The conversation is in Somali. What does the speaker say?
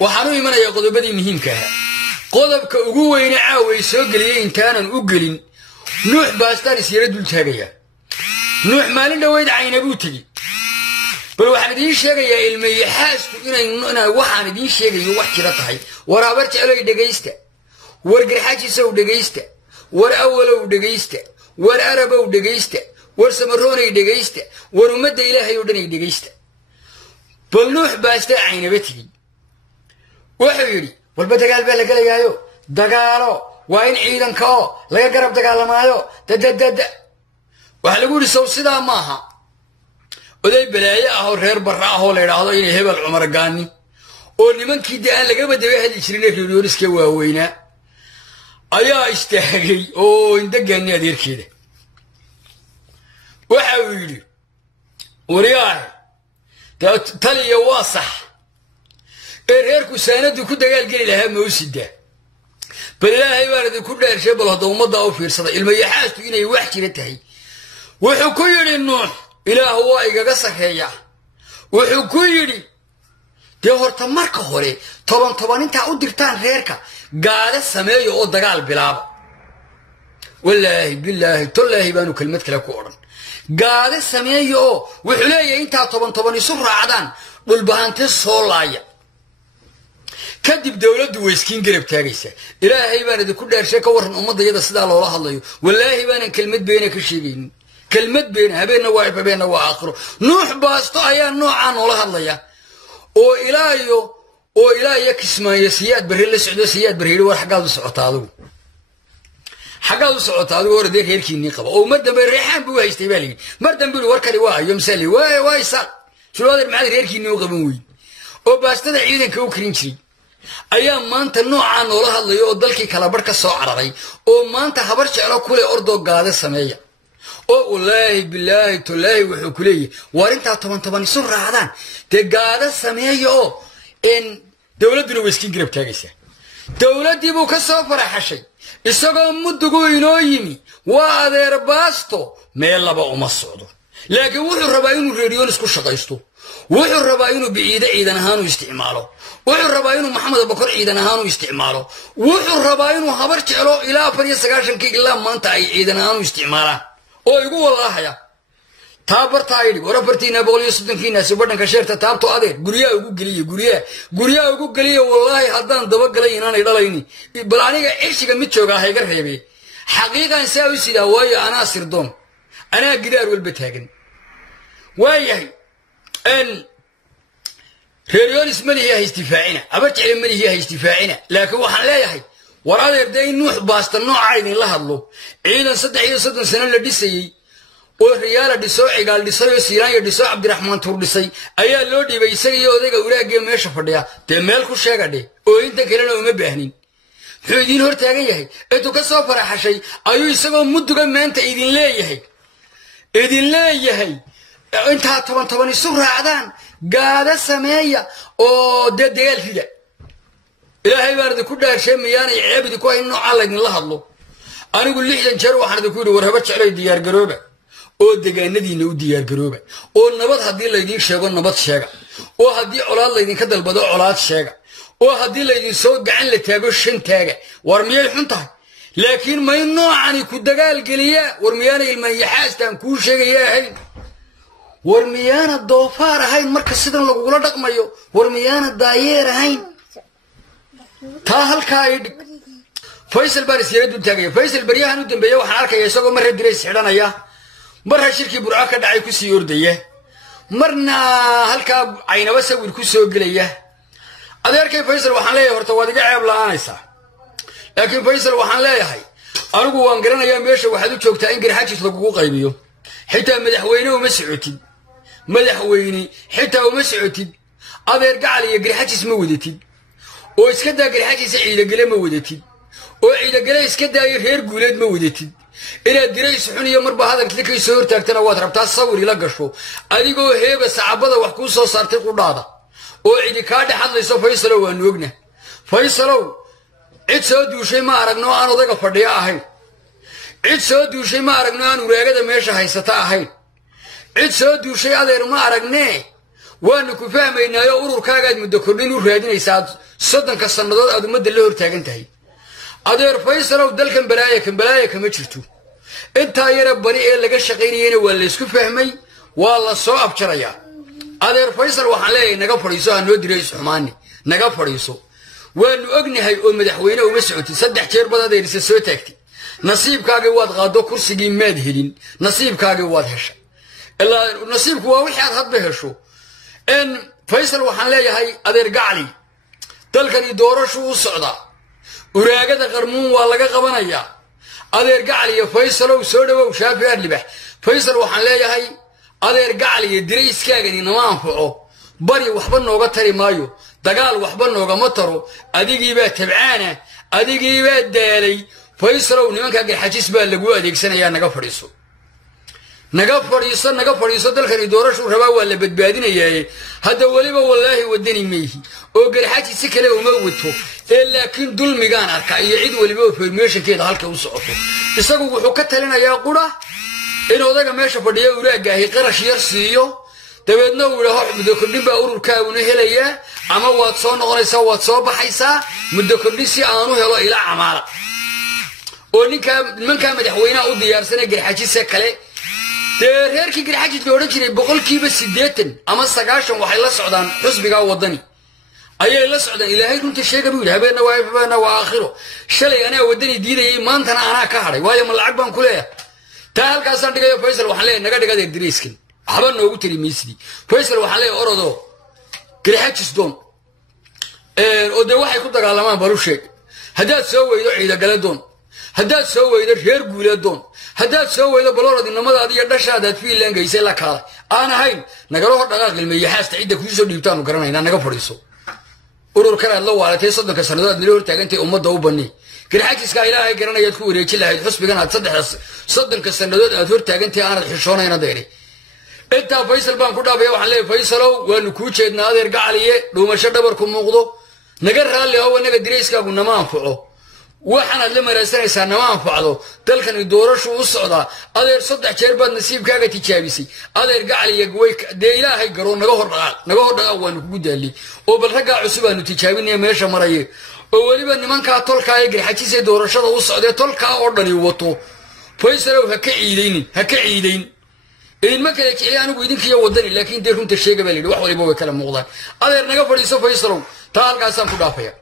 waxaanu imanaya qodobadii muhiimka ah qodobka ugu weyn caaway soo galiyay intaanan u galin nuux baastaan isira dul taagaya nuux maalin dhaweyd Caynabuu tagi bal waxaan idin sheegayaa ilmay xaasku inay waxaan idin sheegayo wax jira tahay war habar jeclay dhageysta war garxaajiisa u dhageysta war awalow dhageysta war arabow dhageysta war samaroonay dhageysta war umada ilaahay oo dhan ay dhageysta bal nuux baastaan Caynaba tagi wuxuu yiri walba dagaal baa la galayaayo dagaalo waa in ciidanka laga garab dagaalamaayo dadada waxa lagu yiri sidaa maaha oday balaaye ah oo reer barra ah oo la yiraahdo inay hebel Cumar Gaani oo nimankii daan laga badaway hadii jirin reeriyooniska waaweyna ayaa istaagay oo inta gaani adeerkeeda waxa uu yiri wariyaha taliya waa sax reerku saanadu ku dagaal gali lahaa mawsida bal ilaahay baa ku dhaarshay bal hada umada oo fiirsada ilmay xaastu inay wax jira tahay wuxuu ku yiri nuux ilaahu waa igaga sareeya wuxuu ku yiri de horta marka hore toban inta u dirtaan reerka gaada sameeyo oo dagaal bilaabo wallahi billahi tallahi baanu kelmad kale ku oran gaada sameeyo wuxuu leeyahay inta toban isu raacdaan dhul bahante soo laaya kadib dawladdu weyskiin garab taagaysa ilaahay baan idinku dhaarshay ka waran ummadayada sida loola hadlayo wallahi baan kelmad beena ka sheegaynin kelmad beena habeena waa aakhiro nuux baasto ayaa noocaan loola hadlaya oo ilaayo kismaayo siyaad bari la socdo siyaad bari war xagaad u socotaa adigu hore reerkiinii qaba oo madamba reexaan buu haystay baa leeyahay mar dambe war kale waa ayo misali waa isa suloodir macad reerkiinii u qaban weyn oo baastada ciidanka u karin jiray ayaa maanta noocaan loola hadlayo oo dalkii kala bar ka soo cararay oo maanta habar jeclo kule ordo gaada sameeya oo wallahi billahi tallahi wuxuu ku leeyahay war inta toban isu raacdaan te gaada sameeyo in dawladdu weyskiin garab taagaysa dawladii buu ka soo faraxashay isagoo mudugu inoo yimi waa adeer baasto meel laba uma socdo laakiin wuxuu rabaa inuu reeriyoon isku shaqaysto wuxuu rabaa inuu ciidan ahaan u isticmaalo wuxuu rabaa inuu maxamed bakar ciidan ahaan u isticmaalo wuxuu rabaa inuu habar jeclo ilaa 49 ilaa maanta ay ciidan ahaan u isticmaalaan oo igu walaahaya taabarta aydi warafartiina 130 subadanka sheerta taabto adeer guriya ugu galiye wallahi haddaan daba galay inaanay dhalayni bal aniga ishiga mid jooga hayga reebay xaqiiqan saa u sida waayo ana sirdoon ana gidaar walba taagan waayahay reeriyoon ismalihi istifaacina abarjecel malihi istifaacina laakiin waxaan leeyahay war adeer day nuux baasta noocaydin la hadlo ciidan 3 sano la dhisayay oo riyaala dhiso cigaal dhisay oo siiraanyo dhiso Cabdiraxmaan Tuur dhisay ayaa loo dhibay isaga odayga uraagay meesha fadhiya te meel ku sheegadhe oo inta kalena uma baahnin wuxuu idin hor taagan yahay intuu ka soo faraxashay ayuu isagoo muduga maanta idin leeyahay inta toban isu raacdaan gaada sameeya oo dagaal fida ilaahay baa idinku dhaarshay miyaanay ceebdi ku hay nooca la idin la hadlo anigu 60 jeer waxaan idinku yiri war habar jeclay diyaar garooba oo deegaanadiina u diyaar garooba oo nabad hadii la idin sheego nabad sheega oo hadii colaad la idin ka dalbado colaad sheega oo hadii la idin soo gacan la taago shan taaga war miyay xun tahay laakiin may noocani ku dagaal galiya war miyaanay ilmayaxaastan ku sheegayaa war miyaana doofaar ahayn marka sidan lagula dhaqmayo war miyaana daayeer ahayn taa halka ay dhig Faysal Baris yeedu taagay Faysal bariyahan u dambeeyay waxaan arkay isagoo mar direys xidhanaya marha shirkii burca ka dhacay ku sii ordaya marna halka Caynaba sawir ku soo galaya adeerkay Faysal waxaan leeyahay horta waad iga ceeb la'aanaysa laakiin Faysal waxaan leeyahay anigu waan garanayaa meesha waxaad u joogtaa in garxaajis lagu qaybiyo xitaa madaxweyne uma socotid adeer gacal iyo garxaajis ma wadatid oo iska daa garxaajis ciidagale ma wadatid oo ciidagale iska daa reer guuleed ma wadatid inaad direys xun iyo marba hadalkii ka soo hortaagtana waad rabtaa sawir ila gasho adigoo heeba saacabada wax ku soo saartay qudhaada oo cidi ka dhaxadlayso Faysalow waan ogna Faysalow cid soo duushay ma aragno aan odaga fadhiya ahayn cid soo duushay ma aragno aan uraagada meesha haysata ahayn cid soo duushay adeer ma aragne وأنك فاهم إن يا أورو كاجد مدكورين ورادين يساعد صدق كالصندوق أدو مد اللي هو تاجنتهي أدير فيصل ودل كم بلايا كم تشرتو أنت يا ربني اللي جش غيرين ولا يسكو فهمي والله صعب شريا أدير فيصل وحلاي نجف رئيسه إنه دريس حماني نجف رئيسه وإنه أجني هاي مدحوينه ومسعودي صدق شير بدأ يرس سوي تكتي نصيب كاجي واد غادو كرسي جيم مادهين نصيب كاجي واد هش إلا نصيب هو وحيد هاد بهشوا إن فيصل وحلاي هاي أدير قعلي تلقني دوره شو الصعدة وراجد قرمون والله قبنايا أدير قعلي فيصل وسوده وشافي اللي فيصل وحلاي هاي أدير قعلي دريس كاجني نوام فوقه بري وحبنا وقتري مايو دقال وحبنا وقمطرو أديجي بات تبعانه أديجي بات دالي فيصل ونمان كاجر حجيس باللجوء أديك سنة يا نقفريسو نقفريسو دلخني دورش وربا ولا بدبادين ياي هذا ولي والله ودني ميه وقر حاجي سكله وموته إلا كن دول ميجان أركا يعيد ولي فورميشن كده هالك وصعته يسقوا وحكتها لنا يا قرة إنه ذاك ماشى فديه وراجع هي قرش يرسيو تبدنا وله مدكورين بأورو كاونه هلايا أما واتسون غريسا واتسون بحيسا مدكورين سي آنو هلا إلى عمارة ونكا من كان مدحوينا أو ديار سنة جرحاجي سكله تهير كي جرحاجي تورجني بقول كي بس سديتن أما سجاشن وحيلا السعودان حسب جا وضني أيه إلا السعودان إلى هاي كنت الشيء قبيل هبنا وافبنا وآخره شلي أنا ودني ديري ما أنت أنا كهري ويا من العقبان كلها تهل كاسان تجاي فيصل وحلي نقدر نقدر دريسكن حبنا وقتلي ميسدي فيصل وحلي أرضه جرحاجي سدون وده واحد كنت قال ما بروشك هذا سوى إذا عيدا قلدون هذا سوى إذا غير قلدون هذا سوى إذا بلورد إنما هذا يدرس هذا في اللي عن جيسي لك هذا أنا هاي نقرأه دقائق الميحاس تعيد كويسو ديوتانو كرنا هنا نقفريسو أورو كرا الله على تيصد كسرنا نلور تاجنتي أمة دوبني كل حاجة سكايلا هاي كرنا يدخل يجيلها يحس بيجنا تصدق صدق كسرنا أدور تاجنتي أنا الحشونة هنا داري أنت فيصل بان كودا بيو حلي فيصلوا ونكوتش نادر قاليه لو ما شد بركم مغضو نقرر اللي هو نقدر دريس كابو نما أنفعه وحنا لما رسنا سنة ما أنفعه تلك الدورش والصعدة أدير صدق شربت نصيب كاجة تجابسي أدير قاليه جويك ديلا هاي قرون نجهر دقال ونكود اللي وبالرجع عصبة نتجابني ماشى مريه ولي بني كاتول كايجري حكي دورش هذا والصعدة تلك أردني وطو فيصلوا هكعيدين إن ما كان يكلي أنا بيدين كي يودني لكن ديرهم تشيء قبلي واحد يبغى كلام مغلق أدير نقفل يسوي فيصلوا تعال قاسم كدافع